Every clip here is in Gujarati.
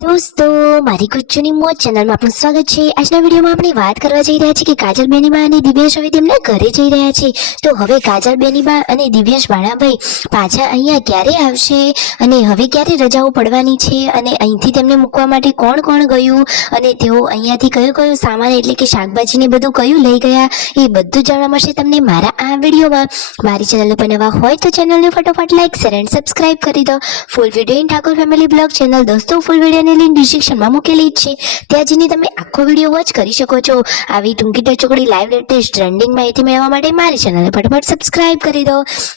दोस्तों मारी गुच्चूनी मोज चेनल में आपનું સ્વાગત છે। આજના વિડીયોમાં આપણે વાત કરવા જઈ રહ્યા છીએ કે કાજલ બેનીબા અને દિવ્યેશ હવે તેમના ઘરે જઈ રહ્યા છે। તો હવે કાજલ બેનીબા અને દિવ્યેશ ભાણાભાઈ પાછા અહીંયા ક્યારે આવશે અને હવે ક્યારે રજાઓ પડવાની છે અને અહીંથી તેમને મૂકવા માટે કોણ કોણ ગયું અને તેઓ અહીંયાથી કયો કયો સામાન એટલે કે શાકભાજી ને બધું કયું લઈ ગયા એ બધું જાણવા મળશે તમને મારા આ વિડીયોમાં। મારી ચેનલ પર નવા હોય તો ચેનલને ફટાફટ લાઈક શેર એન્ડ સબસ્ક્રાઇબ કરી દો। Full video in Thakor family blog channel દોસ્તો ફૂલ વિડીયો લિંક ડિસ્ક્રિપ્શનમાં મૂકેલી છે, ત્યાં જઈને તમે આખો વિડીયો વોચ કરી શકો છો। આવી ટૂંકી ટચોકડી લાઈવ લેટેસ્ટ ટ્રેન્ડિંગ માહિતી મેળવવા માટે મારી ચેનલને ફટાફટ સબસ્ક્રાઇબ કરી દો।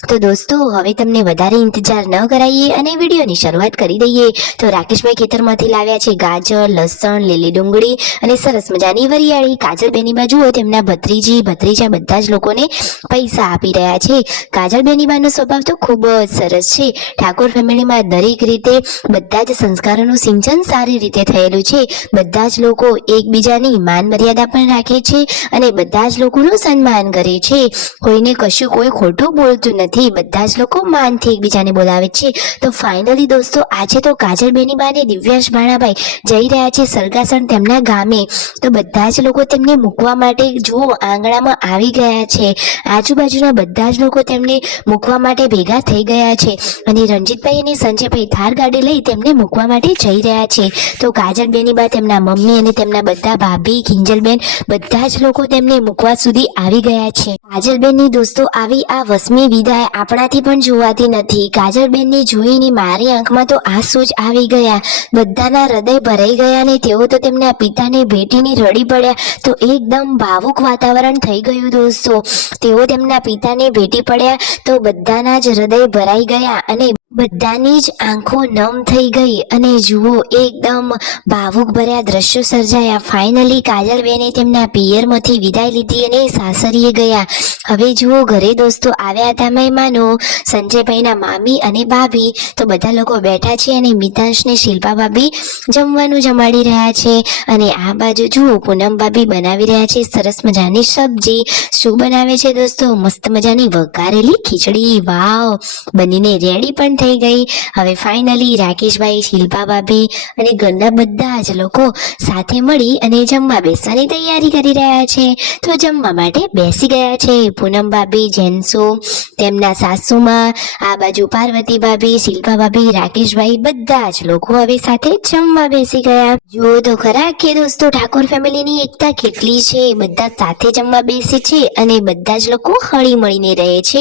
તો દોસ્તો હવે તમને વધારે ઇંતજાર ન કરાવીએ અને વિડીયોની શરૂઆત કરી દઈએ। તો રાકેશભાઈ ખેતરમાંથી લાવ્યા છે ગાજર, લસણ, લીલી ડુંગળી અને સરસ મજાની વરિયાળી। કાજલ બેનીબા જુઓ તેમના ભત્રીજા બધા જ લોકોને પૈસા આપી રહ્યા છે। કાજલ બેનીબાનો સ્વભાવ તો ખૂબ જ સરસ છે। ઠાકોર ફેમિલીમાં દરેક રીતે બધા જ સંસ્કારોનું સિંચન સારી રીતે થયેલું છે। બધા જ લોકો એકબીજાની માન મર્યાદા પણ રાખે છે અને બધા જ લોકોનું સન્માન કરે છે। કોઈને કશું કોઈ ખોટું બોલતું નથી, બધા જ લોકો માનથી એકબીજાને બોલાવે છે। તો ફાઇનલી દોસ્તો આજે તો કાજલ બેનીબા અને દિવ્યેશ ભાણાભાઈ જઈ રહ્યા છે સરગાસણ તેમના ગામે। તો બધા જ લોકો તેમને મૂકવા માટે જુઓ આંગણામાં આવી ગયા છે। આજુબાજુના બધા જ લોકો તેમને મૂકવા માટે ભેગા થઈ ગયા છે અને રણજીતભાઈ અને સંજયભાઈ થાર ગાડી લઈ તેમને મૂકવા માટે જઈ રહ્યા છે। તો કાજલ બેનીબા તેમના મમ્મી અને તેમના બધા ભાભી કિંજલબેન બધા જ લોકો તેમને મૂકવા સુધી આવી ગયા છે। કાજલબેનની દોસ્તો આવી આ 8મી વિદાય આપણાથી પણ જોવાતી નથી। કાજલબેનને જોઈને મારી આંખમાં તો આંસુ જ આવી ગયા, બધાના હૃદય ભરાઈ ગયા ને તેઓ તો તેમના પિતાને ભેટીને રડી પડ્યા। તો એકદમ ભાવુક વાતાવરણ થઈ ગયું દોસ્તો, તેઓ તેમના પિતાને ભેટી પડ્યા તો બધાના જ હૃદય ભરાઈ ગયા અને બધાની જ આંખો નમ થઈ ગઈ અને જુઓ એકદમ ભાવુક ભર્યા દ્રશ્યો સર્જાયા। ફાઇનલી કાજલબેને તેમના પિયરમાંથી વિદાય લીધી અને સાસરીએ ગયા। હવે જુઓ ઘરે દોસ્તો આવ્યા હતા મહેમાનો, સંજયભાઈના મામી અને ભાભી। તો બધા લોકો બેઠા છે અને મિતાંશ ને શિલ્પા ભાભી જમવાનું જમાડી રહ્યા છે અને આ બાજુ જુઓ પૂનમ ભાભી બનાવી રહ્યા છે સરસ મજાની સબ્જી। શું બનાવે છે દોસ્તો? મસ્ત મજાની વઘારેલી ખીચડી। વાવ, બનીને રેડી પણ થઈ ગઈ। હવે ફાઇનલી રાકેશભાઈ, શિલ્પા ભાભી અને ઘરના બધા જ લોકો સાથે મળી અને જમવા બેસવાની તૈયારી કરી રહ્યા છે। તો જમવા માટે બેસી ગયા છે પૂનમ ભાભી, જેન્સો, તેમના સાસુમાં, આ બાજુ પાર્વતી ભાભી, શિલ્પા ભાભી, રાકેશભાઈ બધા જ લોકો હવે સાથે જમવા બેસી ગયા। જો તો ખરા કે દોસ્તો ઠાકોર ફેમિલીની એકતા કેટલી છે, બધા સાથે જમવા બેસે છે અને બધા જ લોકો હળી મળીને રહે છે।